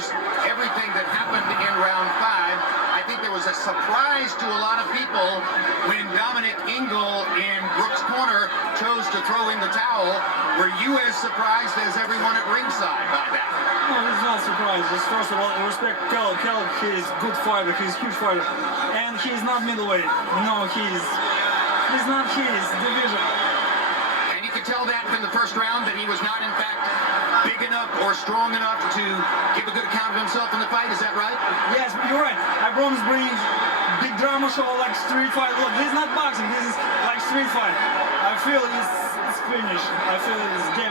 Saunders, everything that happened in round 5. I think there was a surprise to a lot of people when Dominic Ingle in Brook's corner chose to throw in the towel. Were you as surprised as everyone at ringside by that? No, it's not surprised. Just first of all, I respect Kell. Kell, he's a good fighter. He's a huge fighter. And he's not middleweight. No, he's not his division. And you could tell that from the first round that he was not, in fact, big enough or strong enough to give a good account of himself in the fight. Is that right? Yes, you're right. I promise bring big drama show like street fight. Look, this is not boxing. This is like street fight. I feel it's finished. I feel it's game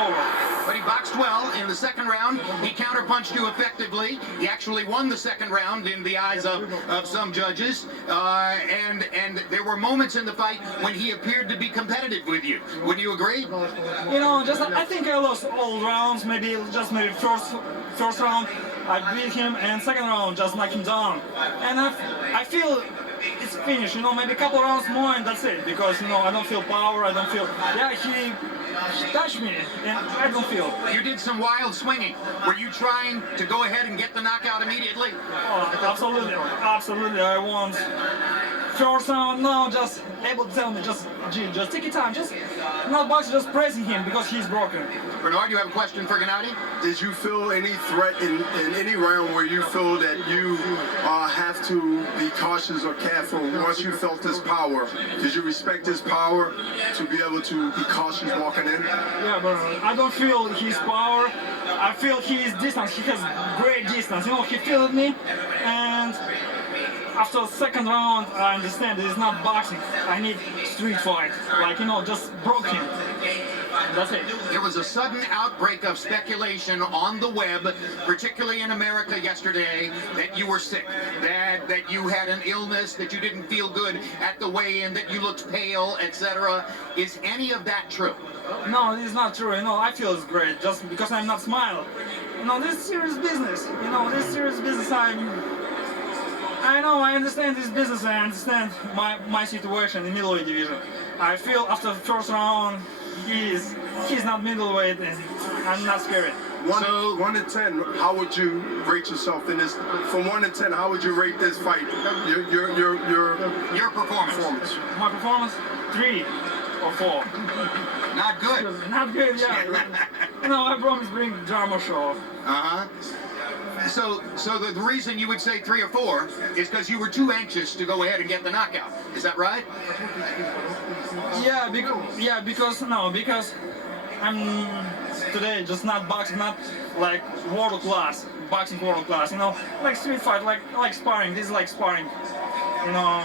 over. But he boxed well in the second round. He counterpunched you effectively. He actually won the second round in the eyes of some judges. And there were moments in the fight when he appeared to be competitive with you. Would you agree? You know, I think I lost all rounds. Maybe first round I beat him, and second round just knocked him down. And I feel it's finished. You know, maybe a couple rounds more and that's it. Because you know I don't feel power. I don't feel. Yeah, he touched me, and I don't feel. You did some wild swinging. Were you trying to go ahead and get the knockout immediately? Oh, absolutely, absolutely. I want first round. No, just able to tell me, just take your time. Just not boxing, just praising him because he's broken. Bernard, you have a question for Gennady? Did you feel any threat in any round where you feel that you have to be cautious or careful once you felt his power? Did you respect his power to be able to be cautious walking in? Yeah, but I don't feel his power. I feel his distance. He has great distance. You know, he fielded me, and after the second round, I understand it's not boxing. I need street fight. Like, you know, just broke him. That's it. There was a sudden outbreak of speculation on the web, particularly in America yesterday, that you were sick, that you had an illness, that you didn't feel good at the weigh-in, that you looked pale, etc. Is any of that true? No, it's not true. You know, I feel it's great just because I'm not smiling. You know, this is serious business. You know, this serious business. I know, I understand this business. I understand my situation in middleweight division. I feel after the first round, he's not middleweight, and I'm not scared. 1 to 10, how would you rate yourself in this? From 1 to 10, how would you rate this fight? Your performance. My performance, 3 or 4. Not good. Not good, yeah. No, I promise bring drama show. So the reason you would say 3 or 4 is because you were too anxious to go ahead and get the knockout. Is that right? Yeah, because I'm today just not boxing, not like world class, boxing world class. You know, like street fight, like sparring. This is like sparring. You know.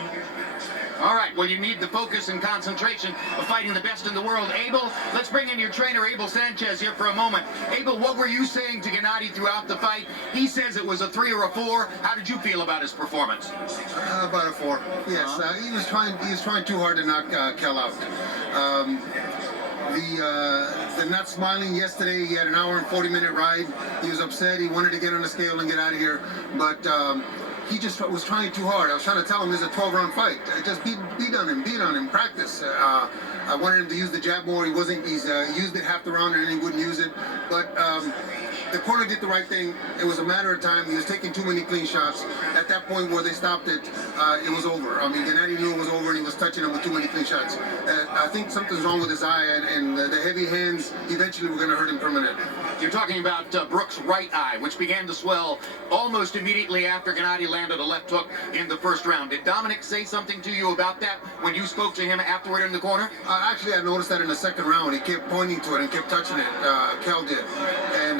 All right, well, you need the focus and concentration of fighting the best in the world. Abel, let's bring in your trainer, Abel Sanchez, here for a moment. Abel, what were you saying to Gennady throughout the fight? He says it was a 3 or a 4. How did you feel about his performance? About a 4. Yes, he was trying too hard to knock Kell out. The not smiling yesterday, he had an hour and 40-minute ride. He was upset. He wanted to get on the scale and get out of here, but he just was trying too hard. I was trying to tell him this is a 12-round fight. Just beat on him, practice. I wanted him to use the jab more. He wasn't. He's used it half the round and then he wouldn't use it. But the corner did the right thing. It was a matter of time. He was taking too many clean shots. At that point where they stopped it, it was over. I mean, Gennady knew it was over and he was touching him with too many clean shots. I think something's wrong with his eye, and the heavy hands eventually were going to hurt him permanently. You're talking about Brook's right eye, which began to swell almost immediately after Gennady landed a left hook in the first round. Did Dominic say something to you about that when you spoke to him afterward in the corner? Actually, I noticed that in the second round. He kept pointing to it and kept touching it. Kell did. And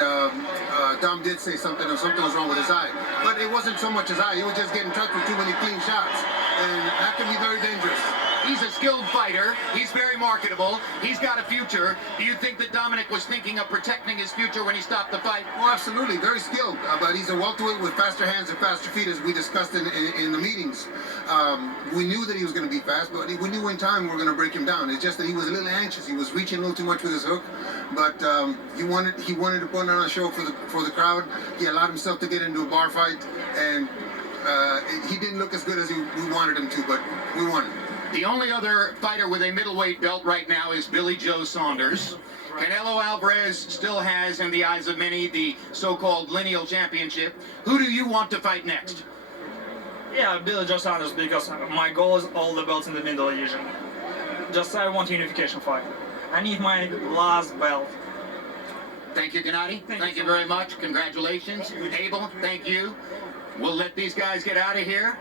Dom did say something, and something was wrong with his eye. But it wasn't so much his eye. He was just getting touched with too many clean shots. And that can be very dangerous. He's a skilled fighter. He's very marketable. He's got a future. Do you think that Dominic was thinking of protecting his future when he stopped the fight? Oh, absolutely. Very skilled. But he's a welterweight with faster hands and faster feet, as we discussed in the meetings. We knew that he was going to be fast, but we knew in time we were going to break him down. It's just that he was a little anxious. He was reaching a little too much with his hook. But he wanted to put on a show for the crowd. He allowed himself to get into a bar fight, and he didn't look as good as we wanted him to, but we won. The only other fighter with a middleweight belt right now is Billy Joe Saunders. Canelo Alvarez still has, in the eyes of many, the so-called lineal championship. Who do you want to fight next? Yeah, Billy Joe Saunders, because my goal is all the belts in the middle division. Just I want unification fight. I need my last belt. Thank you, Gennady. Thank you so very much. Congratulations. Abel, thank you. We'll let these guys get out of here.